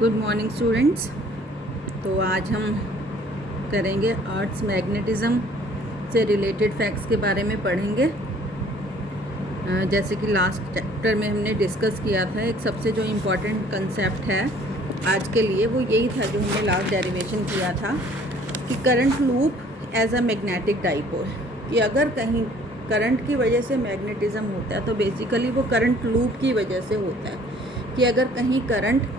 Good morning students. तो आज हम करेंगे अर्थ्स मैग्नेटिज्म से रिलेटेड फैक्ट्स के बारे में पढ़ेंगे। जैसे कि लास्ट चैप्टर में हमने डिस्कस किया था, एक सबसे जो इम्पोर्टेंट कंसेप्ट है आज के लिए वो यही था जो हमने लास्ट डेरिवेशन किया था कि current loop as a magnetic dipole, कि अगर कहीं करंट की वजह से मैग्नेटिज्म होता है तो बेसिकली वो करंट लूप की वजह से होता है। कि अगर कहीं करंट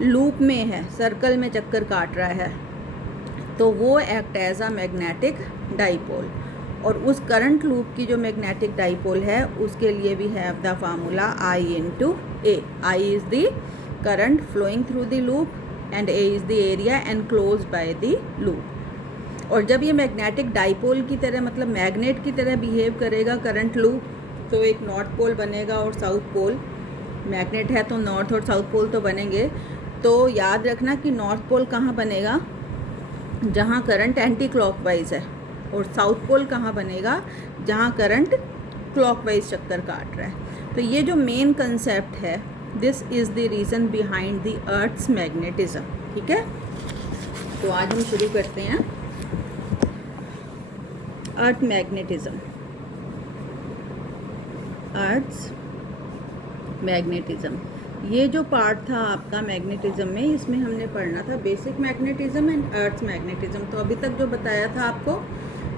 लूप में है, सर्कल में चक्कर काट रहा है, तो वो act as a magnetic dipole. और उस करंट लूप की जो मैग्नेटिक डाइपोल है उसके लिए भी have the formula I into A। I is the current flowing through the loop and A is the area enclosed by the loop. और जब ये मैग्नेटिक डाइपोल की तरह, मतलब मैग्नेट की तरह बिहेव करेगा करंट लूप, तो एक नॉर्थ पोल बनेगा और साउथ पोल। मैग्नेट है तो नॉर्थ और साउथ पोल तो बनेंगे। तो याद रखना कि नॉर्थ पोल कहाँ बनेगा, जहाँ करंट एंटी क्लॉकवाइज है, और साउथ पोल कहाँ बनेगा, जहाँ करंट क्लॉकवाइज चक्कर काट रहा है। तो ये जो मेन कंसेप्ट है, this is the reason behind the earth's magnetism. ठीक है, तो आज हम शुरू करते हैं अर्थ मैग्नेटिज्म। अर्थ्स मैग्नेटिज्म, ये जो पार्ट था आपका मैग्नेटिज्म में, इसमें हमने पढ़ना था basic magnetism and earth magnetism. तो अभी तक जो बताया था आपको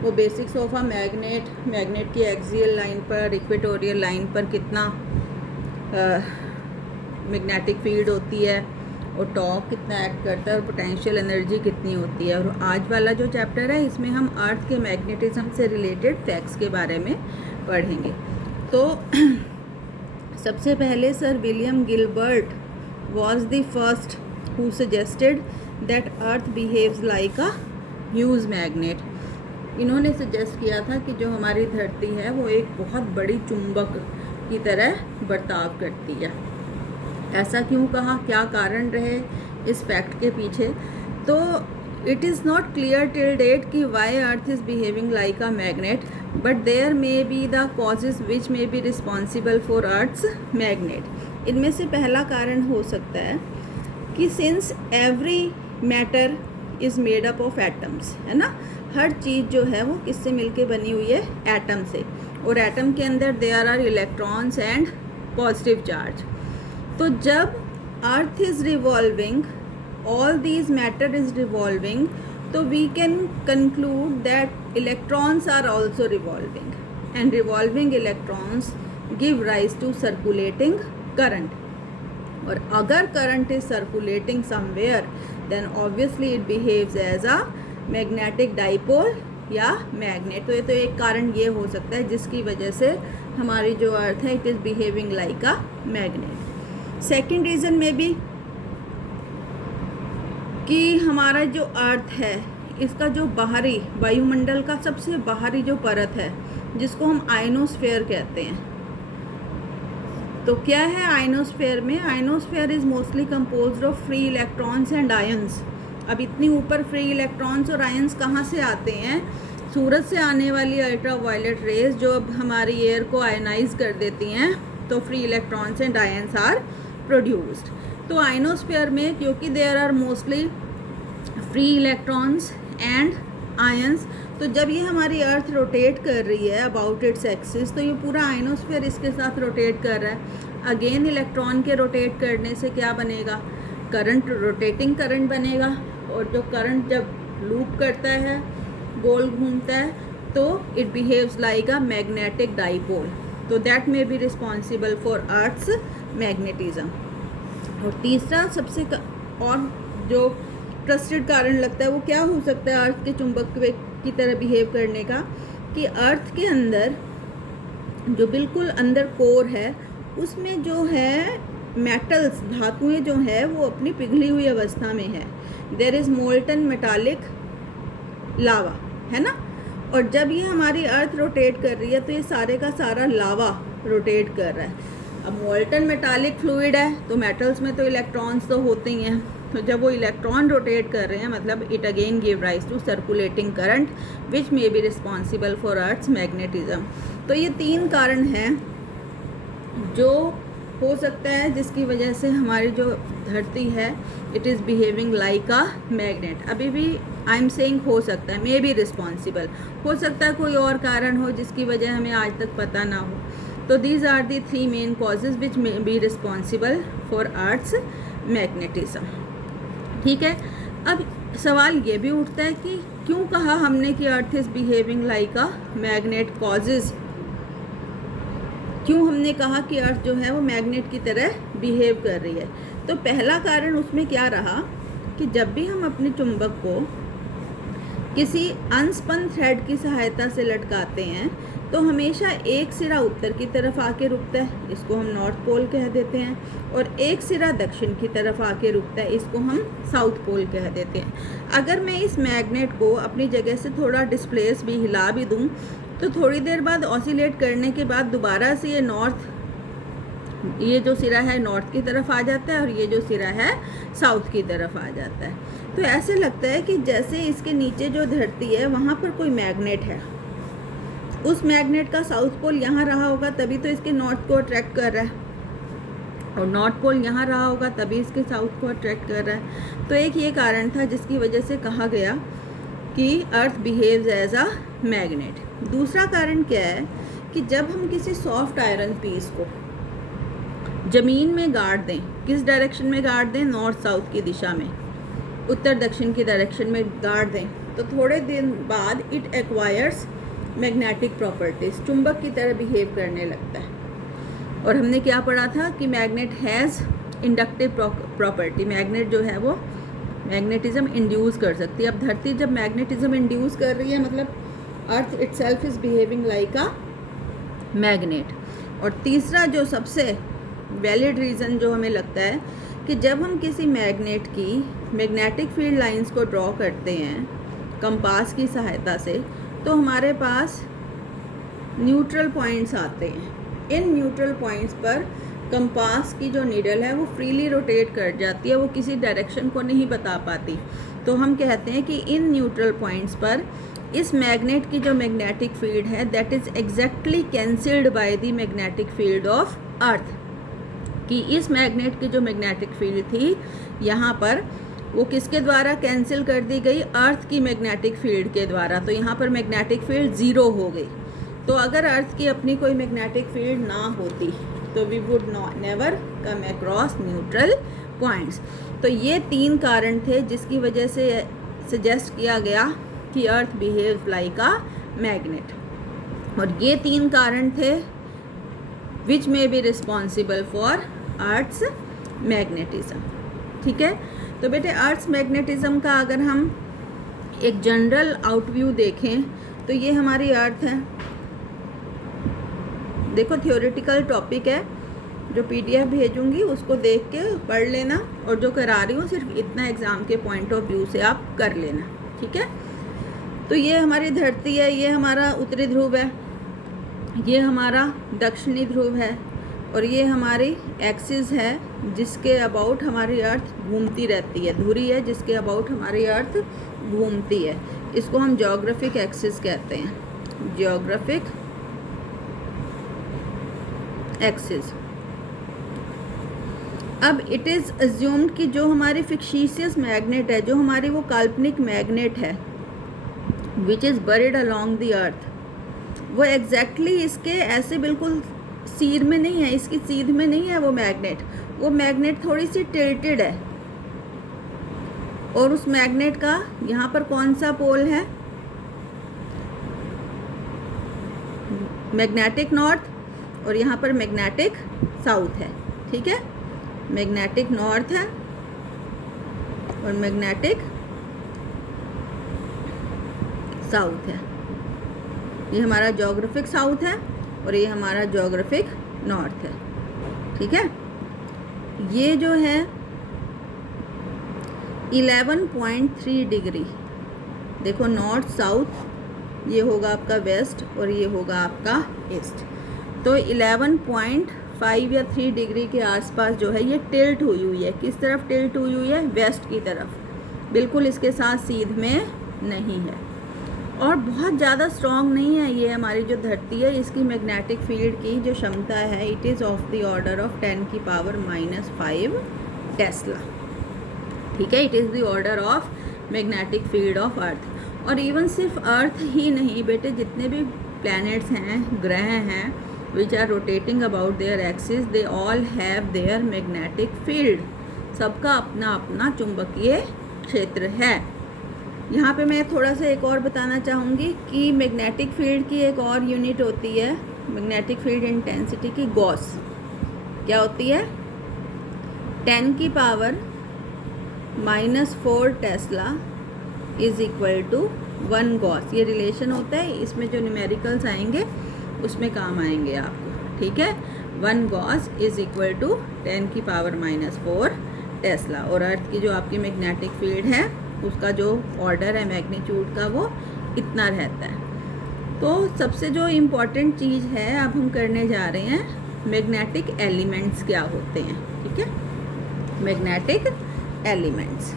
वो basics of a magnet, magnet की एक्सियल लाइन पर, इक्वेटोरियल लाइन पर कितना मैग्नेटिक फील्ड होती है, और टॉर्क कितना एक्ट करता है, और पोटेंशियल एनर्जी कितनी होती है। और आज वाला जो चैप्टर है इसमें हम अर्थ के मैग्नेटिज्म से रिलेटेड फैक्ट्स के बारे में पढ़ेंगे। तो सबसे पहले sir William Gilbert was the first who suggested that earth behaves like a huge magnet. इन्होंने सजेस्ट किया था कि जो हमारी धरती है वो एक बहुत बड़ी चुंबक की तरह बर्ताव करती है। ऐसा क्यों कहा, क्या कारण रहे इस फैक्ट के पीछे? तो it is not clear till date कि why earth is behaving like a magnet, but there may be the causes which may be responsible for earth's magnet. इनमें से पहला कारण हो सकता है कि since every matter is made up of atoms, है ना, हर चीज़ जो है वो किससे मिलके बनी हुई है, एटम से। और एटम के अंदर there are electrons and positive charge. तो जब earth is revolving, all these matter is revolving, so we can conclude that electrons are also revolving, and revolving electrons give rise to circulating current. और अगर current is circulating somewhere, then obviously it behaves as a magnetic dipole या magnet। तो ये तो एक कारण ये हो सकता है जिसकी वजह से हमारी जो अर्थ है, it is behaving like a magnet। Second reason में भी कि हमारा जो अर्थ है इसका जो बाहरी वायुमंडल का सबसे बाहरी जो परत है जिसको हम आयनोस्फेयर कहते हैं। तो क्या है आयनोस्फेयर में? Ionosphere is mostly composed of free electrons and ions. अब इतनी ऊपर फ्री इलेक्ट्रॉन्स और आयंस कहाँ से आते हैं? सूरज से आने वाली अल्ट्रा वायलेट रेज जो अब हमारी एयर को आयनाइज कर देती हैं, तो free electrons and ions are produced. तो आयनोस्फेयर में क्योंकि there are mostly free electrons and ions, तो जब ये हमारी अर्थ रोटेट कर रही है अबाउट इट्स एक्सिस, तो ये पूरा आयनोस्फेयर इसके साथ रोटेट कर रहा है। अगेन इलेक्ट्रॉन के रोटेट करने से क्या बनेगा? करंट, रोटेटिंग करंट बनेगा। और जो करंट जब लूप करता है, गोल घूमता है, तो it behaves like a magnetic dipole. तो that may be responsible for earth's magnetism. और तीसरा सबसे और जो ट्रस्टेड कारण लगता है वो क्या हो सकता है अर्थ के चुंबक की तरह बिहेव करने का, कि अर्थ के अंदर जो बिल्कुल अंदर कोर है उसमें जो है मेटल्स, धातुएं जो है वो अपनी पिघली हुई अवस्था में है। देयर इज़ मोल्टन मेटालिक लावा, है ना। और जब ये हमारी अर्थ रोटेट कर रही है तो ये सारे का सारा लावा रोटेट कर रहा है। अब मोल्टन मेटालिक फ्लूइड है तो मेटल्स में तो इलेक्ट्रॉन्स तो होते ही हैं, तो जब वो इलेक्ट्रॉन रोटेट कर रहे हैं मतलब it again give rise to circulating current which may be responsible for earth's magnetism. तो ये तीन कारण हैं जो हो सकता है जिसकी वजह से हमारी जो धरती है it is behaving like a magnet. अभी भी आई एम सेइंग हो सकता है, मे बी रिस्पॉन्सिबल, हो सकता है कोई और कारण हो जिसकी वजह हमें आज तक पता ना हो। तो these are the 3 main causes which may be responsible for earth's magnetism. ठीक है, अब सवाल ये भी उठता है कि क्यों कहा हमने कि अर्थ is behaving like a magnet, causes क्यों हमने कहा कि अर्थ जो है वो मैग्नेट की तरह बिहेव कर रही है। तो पहला कारण उसमें क्या रहा कि जब भी हम अपने चुंबक को किसी अनस्पन थ्रेड की सहायता से लटकाते हैं तो हमेशा एक सिरा उत्तर की तरफ आके रुकता है, इसको हम नॉर्थ पोल कह देते हैं, और एक सिरा दक्षिण की तरफ आके रुकता है, इसको हम साउथ पोल कह देते हैं। अगर मैं इस मैग्नेट को अपनी जगह से थोड़ा डिस्प्लेस भी, हिला भी दूं, तो थोड़ी देर बाद ऑसिलेट करने के बाद दोबारा से ये जो सिरा है नॉर्थ की तरफ आ जाता है और ये जो सिरा है साउथ की तरफ आ जाता है। तो ऐसे लगता है कि जैसे इसके नीचे जो धरती है वहाँ पर कोई मैग्नेट है, उस मैग्नेट का साउथ पोल यहाँ रहा होगा तभी तो इसके नॉर्थ को अट्रैक्ट कर रहा है, और नॉर्थ पोल यहाँ रहा होगा तभी इसके साउथ को अट्रैक्ट कर रहा है। तो एक ये कारण था जिसकी वजह से कहा गया कि earth behaves as a magnet. दूसरा कारण क्या है कि जब हम किसी सॉफ्ट आयरन पीस को ज़मीन में गाड़ दें, किस डायरेक्शन में गाड़ दें, नॉर्थ साउथ की दिशा में, उत्तर दक्षिण की डायरेक्शन में गाड़ दें, तो थोड़े दिन बाद इट एक्वायर्स मैग्नेटिक प्रॉपर्टीज़, चुंबक की तरह बिहेव करने लगता है। और हमने क्या पढ़ा था कि magnet has inductive property, magnet जो है वो मैग्नेटिज्म इंड्यूस कर सकती है। अब धरती जब मैग्नेटिज्म इंड्यूस कर रही है मतलब अर्थ itself is behaving like a magnet. और तीसरा जो सबसे वैलिड रीज़न जो हमें लगता है कि जब हम किसी मैग्नेट की मैग्नेटिक फील्ड लाइंस को ड्रॉ करते हैं कंपास की सहायता से, तो हमारे पास न्यूट्रल पॉइंट्स आते हैं। इन न्यूट्रल पॉइंट्स पर कंपास की जो नीडल है वो फ्रीली रोटेट कर जाती है, वो किसी डायरेक्शन को नहीं बता पाती। तो हम कहते हैं कि इन न्यूट्रल पॉइंट्स पर इस मैग्नेट की जो मैग्नेटिक फील्ड है that is exactly cancelled by the magnetic field of earth, कि इस मैग्नेट की जो मैग्नेटिक फील्ड थी यहाँ पर वो किसके द्वारा कैंसिल कर दी गई, अर्थ की मैग्नेटिक फील्ड के द्वारा। तो यहाँ पर मैग्नेटिक फील्ड ज़ीरो हो गई। तो अगर अर्थ की अपनी कोई मैग्नेटिक फील्ड ना होती तो we would never come across neutral points. तो ये 3 कारण थे जिसकी वजह से सजेस्ट किया गया कि earth behaves like a magnet, और ये 3 कारण थे which may be responsible for earth's magnetism. ठीक है, तो बेटे अर्थ्स मैग्नेटिज्म का अगर हम एक जनरल आउटव्यू देखें तो ये हमारी अर्थ है। देखो थ्योरेटिकल टॉपिक है, जो PDF भेजूंगी उसको देख के पढ़ लेना, और जो करा रही हूँ सिर्फ इतना एग्ज़ाम के पॉइंट ऑफ व्यू से आप कर लेना। ठीक है, तो ये हमारी धरती है, ये हमारा उत्तरी ध्रुव है, ये हमारा दक्षिणी ध्रुव है, और ये हमारी एक्सिस है जिसके अबाउट हमारी अर्थ घूमती रहती है, धुरी है जिसके अबाउट हमारी अर्थ घूमती है। इसको हम ज्योग्राफिक एक्सिस कहते हैं, ज्योग्राफिक एक्सिस। अब इट इज़ अज्यूम्ड कि जो हमारी फिक्शिशियस मैग्नेट है, जो हमारी वो काल्पनिक मैग्नेट है which is buried along the earth, वो एग्जैक्टली इसके ऐसे बिल्कुल सीध में नहीं है, इसकी सीध में नहीं है वो मैग्नेट थोड़ी सी टिल्टेड है। और उस मैग्नेट का यहाँ पर कौन सा पोल है, मैग्नेटिक नॉर्थ, और यहाँ पर मैग्नेटिक साउथ है। ठीक है, मैग्नेटिक नॉर्थ है और मैग्नेटिक साउथ है। ये हमारा ज्योग्राफिक साउथ है और ये हमारा ज्योग्राफिक नॉर्थ है। ठीक है, ये जो है 11.3 डिग्री, देखो नॉर्थ साउथ, ये होगा आपका वेस्ट और ये होगा आपका ईस्ट। तो 11.5 या 3 डिग्री के आसपास जो है ये टिल्ट हुई है। किस तरफ टिल्ट हुई है, वेस्ट की तरफ, बिल्कुल इसके साथ सीध में नहीं है। और बहुत ज़्यादा स्ट्रॉन्ग नहीं है ये हमारी जो धरती है, इसकी मैग्नेटिक फील्ड की जो क्षमता है it is of the order of 10⁻⁻5 Tesla. ठीक है, it is the order of magnetic field of earth. और इवन सिर्फ अर्थ ही नहीं बेटे, जितने भी प्लैनेट्स हैं, ग्रह हैं, which are rotating about their axis, they all have their magnetic field. सबका अपना अपना चुंबकीय क्षेत्र है। यहाँ पे मैं थोड़ा सा एक और बताना चाहूँगी कि मैग्नेटिक फील्ड की एक और यूनिट होती है, मैग्नेटिक फील्ड इंटेंसिटी की, गॉस। क्या होती है? 10⁻⁻4 tesla is equal to 1 gauss. ये रिलेशन होता है, इसमें जो न्यूमेरिकल्स आएंगे उसमें काम आएंगे आपको। ठीक है, 1 gauss is equal to 10⁻⁻4 tesla. और अर्थ की जो आपकी मैग्नेटिक फील्ड है उसका जो ऑर्डर है मैग्नीट्यूड का वो इतना रहता है। तो सबसे जो इम्पॉर्टेंट चीज़ है अब हम करने जा रहे हैं, मैग्नेटिक एलिमेंट्स क्या होते हैं। ठीक है, मैग्नेटिक एलिमेंट्स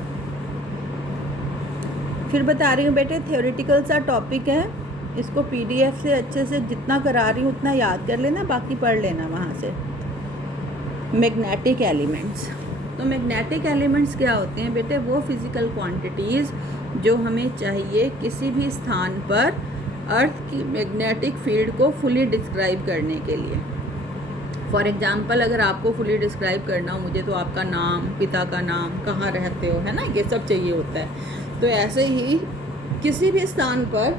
फिर बता रही हूँ बेटे, थ्योरेटिकल सा टॉपिक है, इसको PDF से अच्छे से जितना करा रही हूँ उतना याद कर लेना, बाकी पढ़ लेना वहाँ से। मैग्नेटिक एलिमेंट्स, तो मैग्नेटिक एलिमेंट्स क्या होते हैं बेटे? वो फिज़िकल क्वांटिटीज़ जो हमें चाहिए किसी भी स्थान पर अर्थ की मैग्नेटिक फील्ड को फुली डिस्क्राइब करने के लिए। फॉर एग्जांपल, अगर आपको फुली डिस्क्राइब करना हो मुझे, तो आपका नाम, पिता का नाम, कहाँ रहते हो, है ना, ये सब चाहिए होता है। तो ऐसे ही किसी भी स्थान पर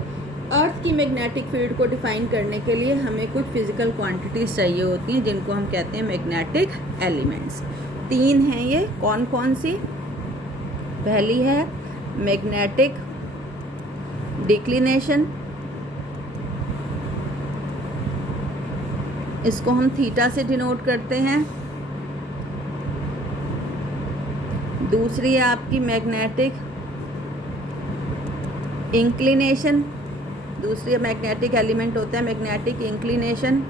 अर्थ की मैग्नेटिक फील्ड को डिफाइन करने के लिए हमें कुछ फिज़िकल क्वांटिटीज़ चाहिए होती हैं, जिनको हम कहते हैं मैग्नेटिक एलिमेंट्स। 3 हैं ये, कौन कौन सी? पहली है मैग्नेटिक डिक्लिनेशन, इसको हम थीटा से डिनोट करते हैं। दूसरी है आपकी मैग्नेटिक इंक्लिनेशन, दूसरी मैग्नेटिक एलिमेंट होता है मैग्नेटिक इंक्लिनेशन,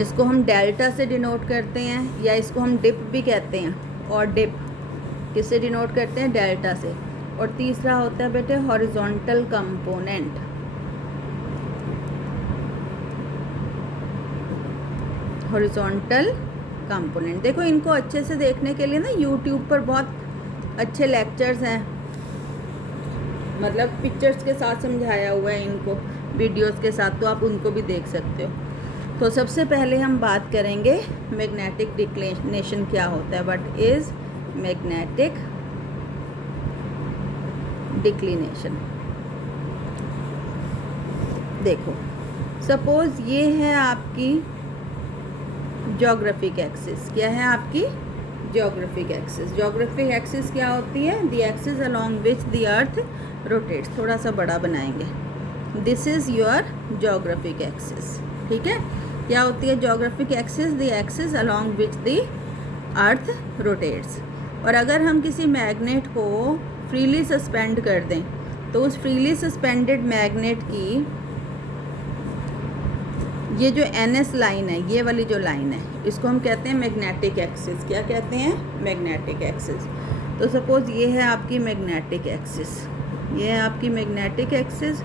इसको हम डेल्टा से डिनोट करते हैं, या इसको हम डिप भी कहते हैं। और डिप किससे डिनोट करते हैं? डेल्टा से। और तीसरा होता है बेटे हॉरिजॉन्टल कंपोनेंट, हॉरिजॉन्टल कंपोनेंट। देखो इनको अच्छे से देखने के लिए ना यूट्यूब पर बहुत अच्छे लेक्चर्स हैं, मतलब पिक्चर्स के साथ समझाया हुआ है इनको, वीडियोस के साथ, तो आप उनको भी देख सकते हो। तो सबसे पहले हम बात करेंगे मैग्नेटिक डिक्लिनेशन क्या होता है। What is magnetic declination? देखो सपोज ये है आपकी ज्योग्राफिक एक्सिस। क्या है आपकी? Geographic axis. ज्योग्राफिक एक्सिस क्या होती है? The axis along which the earth rotates. थोड़ा सा बड़ा बनाएंगे। This is your geographic axis. ठीक है, क्या होती है geographic axis? The axis along which the earth rotates. और अगर हम किसी मैग्नेट को फ्रीली सस्पेंड कर दें तो उस फ्रीली सस्पेंडेड मैग्नेट की ये जो NS लाइन है, ये वाली जो लाइन है, इसको हम कहते हैं मैग्नेटिक एक्सिस। क्या कहते हैं? Magnetic axis. तो सपोज ये है आपकी मैग्नेटिक एक्सिस, ये है आपकी मैग्नेटिक एक्सिस,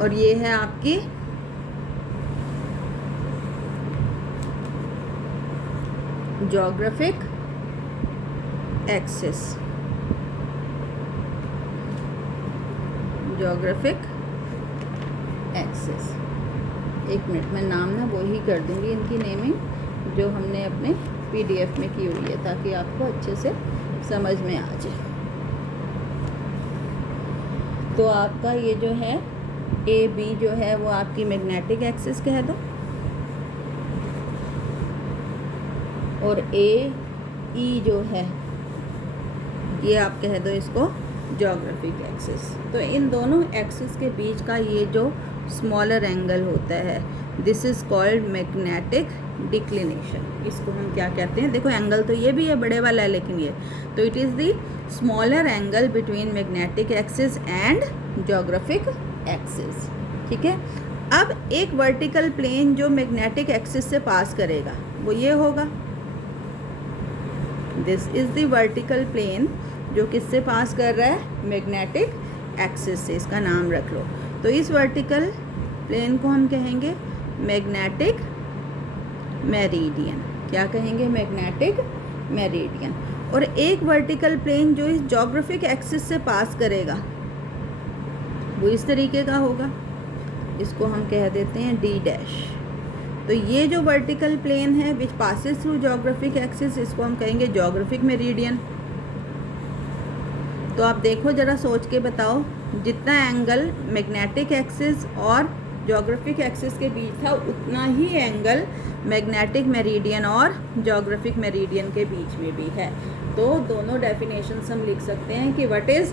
और ये है आपकी ज्योग्राफिक एक्सिस। ज्योग्राफिक एक्सिस, एक मिनट मैं नाम ना वो ही कर दूंगी इनकी नेमिंग जो हमने अपने PDF में की हुई है, ताकि आपको अच्छे से समझ में आ जाए। तो आपका ये जो है AB जो है वो आपकी मैग्नेटिक एक्सिस कह दो, और AE जो है ये आप कह दो इसको ज्योग्राफिक एक्सिस। तो इन दोनों एक्सिस के बीच का ये जो स्मॉलर एंगल होता है, this is called magnetic declination. इसको हम क्या कहते हैं? देखो एंगल तो ये भी है, बड़े वाला है, लेकिन ये तो it is the smaller angle between magnetic axis and geographic axis. ठीक है, अब एक वर्टिकल प्लेन जो मैग्नेटिक एक्सिस से पास करेगा वो ये होगा, this is the vertical plane जो किससे पास कर रहा है, मैग्नेटिक एक्सिस से, इसका नाम रख लो। तो इस वर्टिकल प्लेन को हम कहेंगे मैग्नेटिक मेरिडियन। क्या कहेंगे, मैग्नेटिक मेरिडियन। और एक वर्टिकल प्लेन जो इस ज्योग्राफिक एक्सिस से पास करेगा वो इस तरीके का होगा, इसको हम कह देते हैं डी डैश। तो ये जो वर्टिकल प्लेन है विच पासेस थ्रू ज्योग्राफिक एक्सिस, इसको हम कहेंगे ज्योग्राफिक मेरिडियन। तो आप देखो ज़रा सोच के बताओ, जितना एंगल मैग्नेटिक एक्सिस और ज्योग्राफिक एक्सिस के बीच था उतना ही एंगल मैग्नेटिक मेरिडियन और ज्योग्राफिक मेरिडियन के बीच में भी है। तो दोनों डेफिनेशंस हम लिख सकते हैं कि what is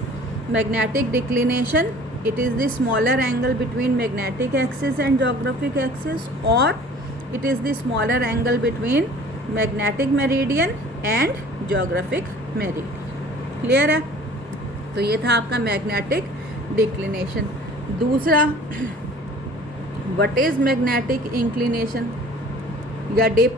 magnetic declination, it is the smaller angle between magnetic axis and geographic axis, और it is the smaller angle between magnetic meridian and geographic meridian. Clear है? तो ये था आपका मैग्नेटिक डिक्लिनेशन। दूसरा, व्हाट इज मैग्नेटिक इंक्लिनेशन या dip.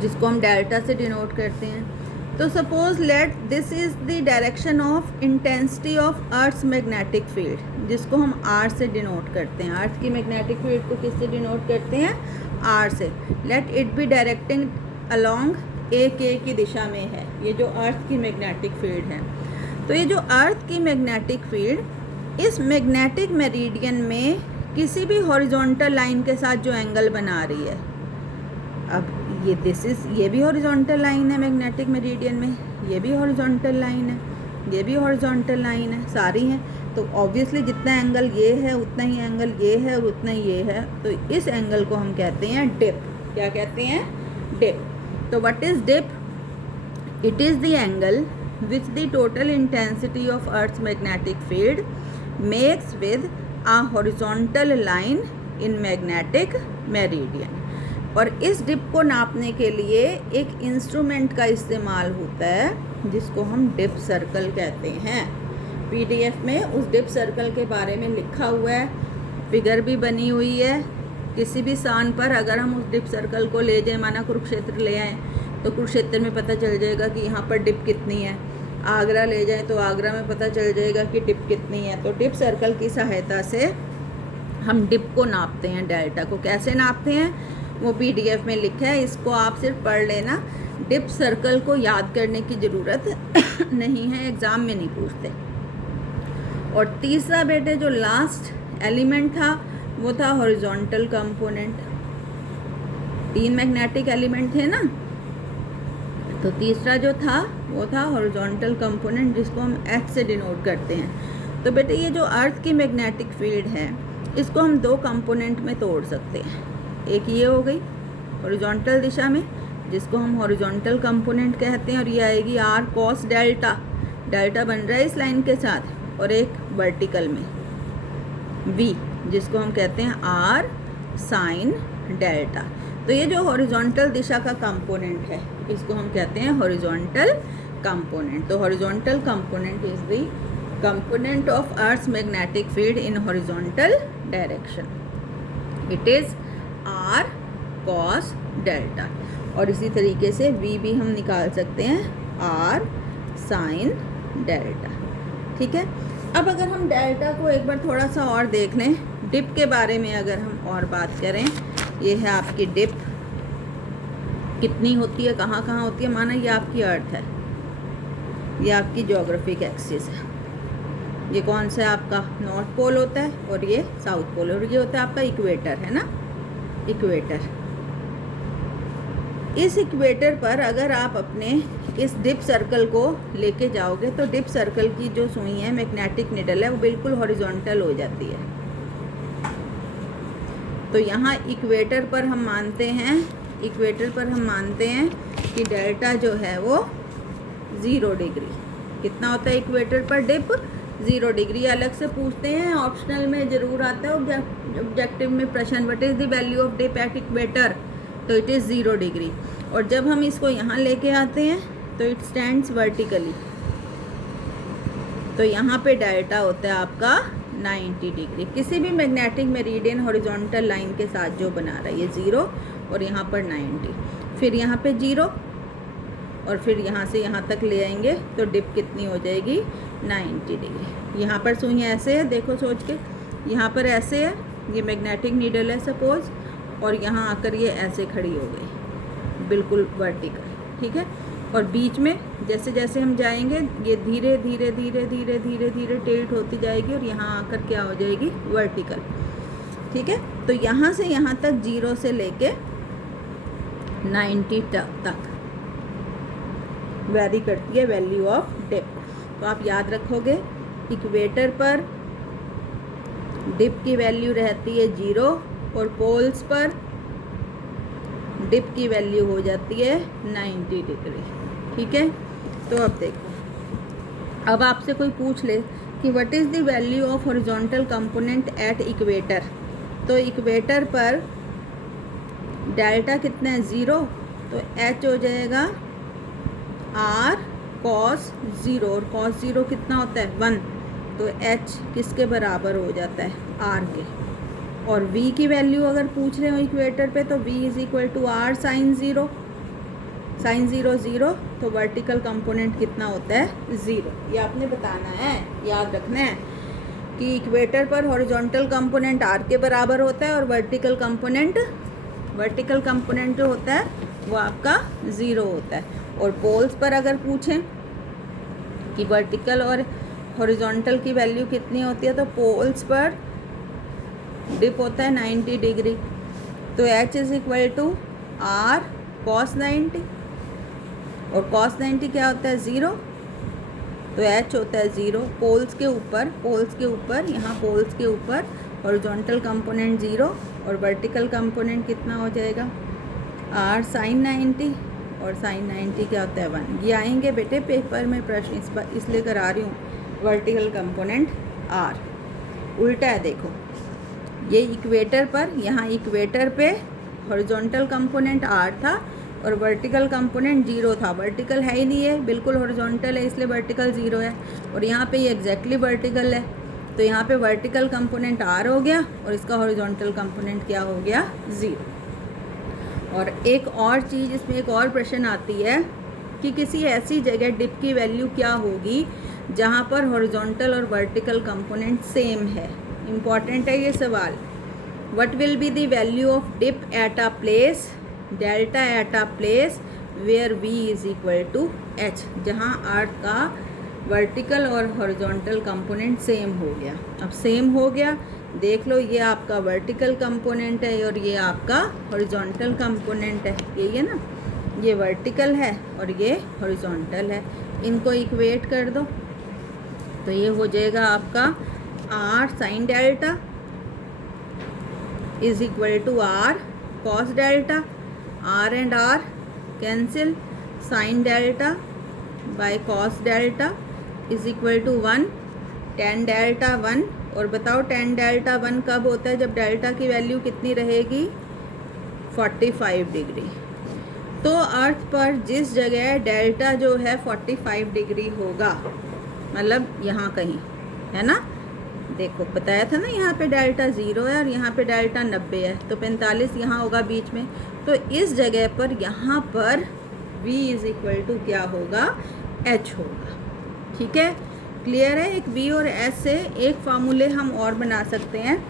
जिसको हम डेल्टा से डिनोट करते हैं। तो suppose let this is the direction of intensity of earth's magnetic field, जिसको हम आर से डिनोट करते हैं। अर्थ की मैग्नेटिक फील्ड को किससे डिनोट करते हैं, आर से। Let it be directing along A K की दिशा में है, ये जो अर्थ की मैग्नेटिक फील्ड है। तो ये जो अर्थ की मैग्नेटिक फील्ड इस मैग्नेटिक मेरिडियन में किसी भी हॉरिजॉन्टल लाइन के साथ जो एंगल बना रही है, अब ये भी हॉरिजॉन्टल लाइन है मैग्नेटिक मेरिडियन में, ये भी हॉरिजॉन्टल लाइन है, ये भी हॉरिजॉन्टल लाइन है, सारी हैं। तो ऑब्वियसली जितना एंगल ये है उतना ही एंगल ये है और उतना ही ये है। तो इस एंगल को हम कहते हैं डिप। क्या कहते हैं, डिप। तो what is dip, it is the angle which the total intensity of earth's magnetic field makes with a horizontal line in magnetic meridian। और इस डिप को नापने के लिए एक इंस्ट्रूमेंट का इस्तेमाल होता है जिसको हम डिप सर्कल कहते हैं। पीडीएफ में उस डिप सर्कल के बारे में लिखा हुआ है, फिगर भी बनी हुई है। किसी भी स्थान पर अगर हम उस डिप सर्कल को ले जाएं, माना कुरुक्षेत्र ले आएँ तो कुरुक्षेत्र में पता चल जाएगा कि यहाँ पर डिप कितनी है। आगरा ले जाएं तो आगरा में पता चल जाएगा कि डिप कितनी है। तो डिप सर्कल की सहायता से हम डिप को नापते हैं। डेल्टा को कैसे नापते हैं वो पीडीएफ में लिखा है, इसको आप सिर्फ पढ़ लेना। डिप सर्कल को याद करने की ज़रूरत नहीं है, एग्ज़ाम में नहीं पूछते। और तीसरा बेटे जो लास्ट एलिमेंट था वो था हॉरिजॉन्टल कंपोनेंट। 3 मैग्नेटिक एलिमेंट थे ना, तो तीसरा जो था वो था हॉरिजॉन्टल कंपोनेंट, जिसको हम एच से डिनोट करते हैं। तो बेटे ये जो अर्थ की मैग्नेटिक फील्ड है इसको हम 2 कंपोनेंट में तोड़ सकते हैं। एक ये हो गई हॉरिजॉन्टल दिशा में, जिसको हम हॉरिजॉन्टल कंपोनेंट कहते हैं, और ये आएगी आर कॉस डेल्टा। डेल्टा बन रहा है इस लाइन के साथ। और एक वर्टिकल में वी, जिसको हम कहते हैं आर साइन डेल्टा। तो ये जो हॉरिजॉन्टल दिशा का कंपोनेंट है इसको हम कहते हैं हॉरिजॉन्टल कंपोनेंट। तो horizontal component is the component of earth's magnetic field in horizontal direction. It is R cos delta. और इसी तरीके से वी भी हम निकाल सकते हैं आर साइन डेल्टा। ठीक है। अब अगर हम डेल्टा को एक बार थोड़ा सा और देख लें, डिप के बारे में अगर हम और बात करें, ये है आपकी डिप कितनी होती है, कहाँ कहाँ होती है। माना ये आपकी अर्थ है, ये आपकी ज्योग्राफिक एक्सिस है, ये कौन सा आपका नॉर्थ पोल होता है और ये साउथ पोल, और ये होता है आपका इक्वेटर, है ना, इक्वेटर। इस इक्वेटर पर अगर आप अपने इस डिप सर्कल को लेके जाओगे तो डिप सर्कल की जो सुई है, मैग्नेटिक निडल है, वो बिल्कुल हॉरिजॉन्टल हो जाती है। तो यहाँ इक्वेटर पर हम मानते हैं कि डेल्टा जो है वो 0 डिग्री। कितना होता है इक्वेटर पर डिप? 0 डिग्री। अलग से पूछते हैं, ऑप्शनल में ज़रूर आता है, ऑब्जेक्टिव में प्रश्न, what is the value of dip at equator? तो इट इज़ 0 डिग्री। और जब हम इसको यहाँ लेके आते हैं तो इट स्टैंड्स वर्टिकली। तो यहाँ पे डेल्टा होता है आपका 90 डिग्री। किसी भी मैग्नेटिक मेरिडियन हॉरिजॉन्टल लाइन के साथ जो बना रहा है, ये 0 और यहाँ पर 90, फिर यहाँ पे 0 और फिर यहाँ से यहाँ तक ले आएंगे तो डिप कितनी हो जाएगी, 90 डिग्री। यहाँ पर सुई ऐसे है, देखो सोच के, यहाँ पर ऐसे है, ये मैग्नेटिक नीडल है सपोज़, और यहाँ आकर ये ऐसे खड़ी हो गई बिल्कुल वर्टिकल, ठीक है। और बीच में जैसे जैसे हम जाएंगे ये धीरे धीरे धीरे धीरे धीरे धीरे टिल्ट होती जाएगी और यहाँ आकर क्या हो जाएगी, वर्टिकल, ठीक है। तो यहाँ से यहाँ तक 0 से लेके 90 तक वेरी करती है वैल्यू ऑफ डिप। तो आप याद रखोगे इक्वेटर पर डिप की वैल्यू रहती है 0 और पोल्स पर डिप की वैल्यू हो जाती है 90 डिग्री, ठीक है। तो अब देखो, अब आपसे कोई पूछ ले कि what is the value of horizontal component eight equator, तो इक्वेटर पर डेल्टा कितना है, 0, तो एच हो जाएगा आर कॉस 0, और कॉस 0 कितना होता है, 1, तो एच किसके बराबर हो जाता है, आर के। और v की वैल्यू अगर पूछ रहे हो इक्वेटर पे, तो v is equal to R sine 0, sine 0 0, तो वर्टिकल कंपोनेंट कितना होता है, 0। ये आपने बताना है, याद रखना है कि इक्वेटर पर हॉरिजॉन्टल कंपोनेंट आर के बराबर होता है और वर्टिकल कंपोनेंट जो होता है वो आपका 0 होता है। और पोल्स पर अगर पूछें कि वर्टिकल और हॉरिजॉन्टल की वैल्यू कितनी होती है, तो पोल्स पर डिप होता है 90 डिग्री, तो h is equal to R cos 90, और कॉस 90 क्या होता है, 0, तो h होता है 0। पोल्स के ऊपर यहाँ पोल्स के ऊपर हॉरिजॉन्टल कंपोनेंट 0 और वर्टिकल कंपोनेंट कितना हो जाएगा, r साइन 90, और साइन 90 क्या होता है, 1। ये आएंगे बेटे पेपर में प्रश्न, इसलिए करा रही हूँ। वर्टिकल कंपोनेंट r उल्टा है, देखो ये इक्वेटर पर, यहाँ इक्वेटर पे हॉरिजॉन्टल कंपोनेंट r था और वर्टिकल कंपोनेंट 0 था। वर्टिकल है ही नहीं है, बिल्कुल हॉरिजॉन्टल है, इसलिए वर्टिकल 0 है। और यहाँ पे ये एग्जैक्टली वर्टिकल है, तो यहाँ पे वर्टिकल कंपोनेंट r हो गया और इसका हॉरिजॉन्टल कंपोनेंट क्या हो गया, 0। और एक और चीज़ इसमें, एक और प्रश्न आती है कि किसी ऐसी जगह डिप की वैल्यू क्या होगी जहाँ पर हॉरिजॉन्टल और वर्टिकल कंपोनेंट सेम है। इम्पॉर्टेंट है ये सवाल। What will be the value of dip at a place, delta at a place where v is equal to h, जहाँ अर्थ का वर्टिकल और हॉरिजॉन्टल कंपोनेंट सेम हो गया। अब सेम हो गया, देख लो, ये आपका वर्टिकल कंपोनेंट है और ये आपका हॉरिजॉन्टल कंपोनेंट है, यही है ना, ये वर्टिकल है और ये हॉरिजॉन्टल है। इनको इक्वेट कर दो तो ये हो जाएगा आपका r sine delta is equal to r cos delta, r and r cancel, sine delta by cos delta is equal to 1, tan delta 1। और बताओ टेन डेल्टा 1 कब होता है, जब डेल्टा की वैल्यू कितनी रहेगी, 45 डिग्री। तो अर्थ पर जिस जगह डेल्टा जो है 45 डिग्री होगा, मतलब यहाँ कहीं, है ना, देखो बताया था ना, यहाँ पे डेल्टा 0 है और यहाँ पे डेल्टा 90 है, तो 45 यहाँ होगा बीच में। तो इस जगह पर यहाँ पर v इज़ इक्वल टू क्या होगा, h होगा, ठीक है। क्लियर है। एक v और s से एक फार्मूले हम और बना सकते हैं,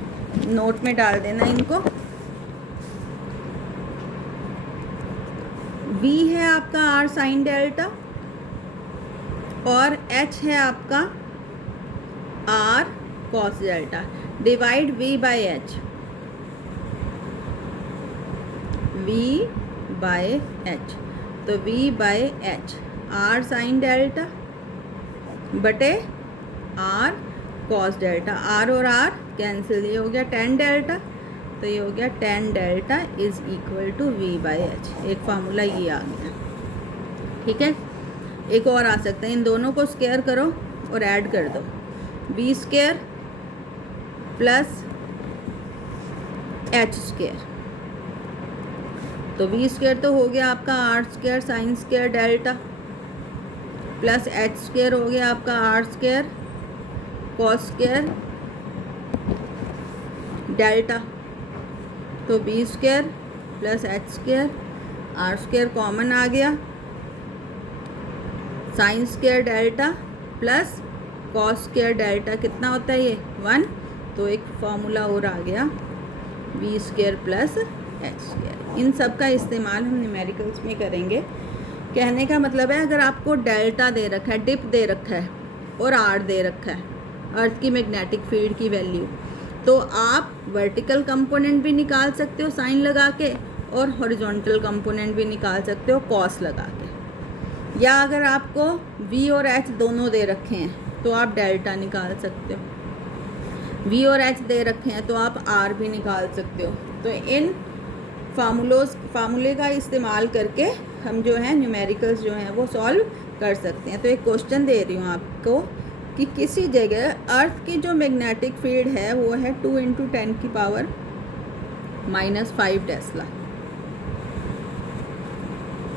नोट में डाल देना इनको। v है आपका r साइन डेल्टा और h है आपका r cos delta, divide v by h, v by h, तो v by h r sine delta बटे r कॉस डेल्टा, r और r कैंसिल, ये हो गया टेन डेल्टा, तो ये हो गया tan delta is equal to v by h। एक फार्मूला ये आ गया, ठीक है। एक और आ सकता है, इन दोनों को स्क्वायर करो और ऐड कर दो, v square plus h square, तो v स्क्वायर तो हो गया आपका r square sine square delta, plus h square हो गया आपका r square cos square delta, तो B square plus H square, R square common आ गया, sine square delta plus cos square delta कितना होता है ये 1, तो एक फार्मूला और आ गया B square plus H square. इन सब का इस्तेमाल हम न्यूमेरिकल्स में करेंगे। कहने का मतलब है अगर आपको डेल्टा दे रखा है, डिप दे रखा है और आर दे रखा है, अर्थ की मैग्नेटिक फील्ड की वैल्यू, तो आप वर्टिकल कंपोनेंट भी निकाल सकते हो साइन लगा के और हॉरिजॉन्टल कंपोनेंट भी निकाल सकते हो कॉस लगा के। या अगर आपको v और h दोनों दे रखे हैं तो आप डेल्टा निकाल सकते हो, v और h दे रखे हैं तो आप r भी निकाल सकते हो। तो इन फार्मूले का इस्तेमाल करके हम जो है न्यूमेरिकल्स जो हैं वो सॉल्व कर सकते हैं। तो एक क्वेश्चन दे रही हूँ आपको कि किसी जगह अर्थ की जो मैग्नेटिक फील्ड है वो है 2 × 10⁻⁻5 टेस्ला,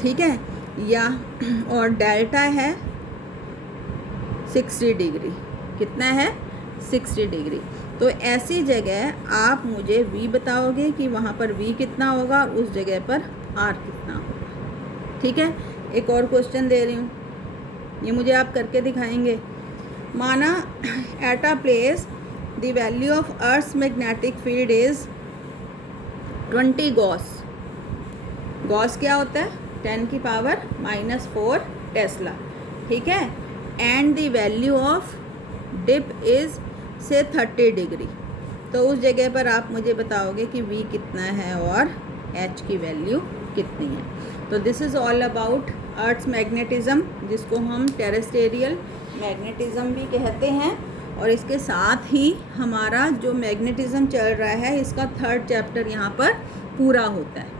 ठीक है, या और डेल्टा है 60 डिग्री, कितना है 60 डिग्री। तो ऐसी जगह आप मुझे v बताओगे कि वहाँ पर v कितना होगा और उस जगह पर r कितना होगा, ठीक है। एक और क्वेश्चन दे रही हूँ, ये मुझे आप करके दिखाएंगे। माना at a place the value of earth's magnetic field is 20 gauss. Gauss क्या होता है 10⁻⁻4 टेस्ला, ठीक है, and the value of dip is से 30 डिग्री। तो उस जगह पर आप मुझे बताओगे कि v कितना है और h की वैल्यू कितनी है। तो this is all about earth's magnetism, जिसको हम टेरेस्टेरियल मैग्नेटिज्म भी कहते हैं। और इसके साथ ही हमारा जो मैग्नेटिज्म चल रहा है इसका 3rd चैप्टर यहाँ पर पूरा होता है।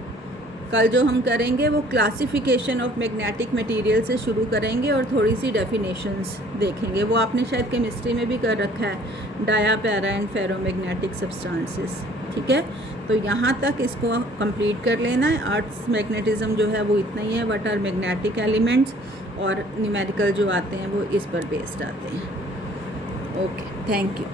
कल जो हम करेंगे वो क्लासिफिकेशन ऑफ मैग्नेटिक मटेरियल से शुरू करेंगे और थोड़ी सी डेफिनेशंस देखेंगे। वो आपने शायद केमिस्ट्री में भी कर रखा है, dia, para and ferromagnetic substances, ठीक है। तो यहाँ तक इसको कंप्लीट कर लेना है। अर्थ्स मैग्नेटिज्म जो है वो इतना ही है, व्हाट आर मैग्नेटिक एलिमेंट्स, और न्यूमेरिकल जो आते हैं वो इस पर बेस्ड आते हैं। Okay, thank you.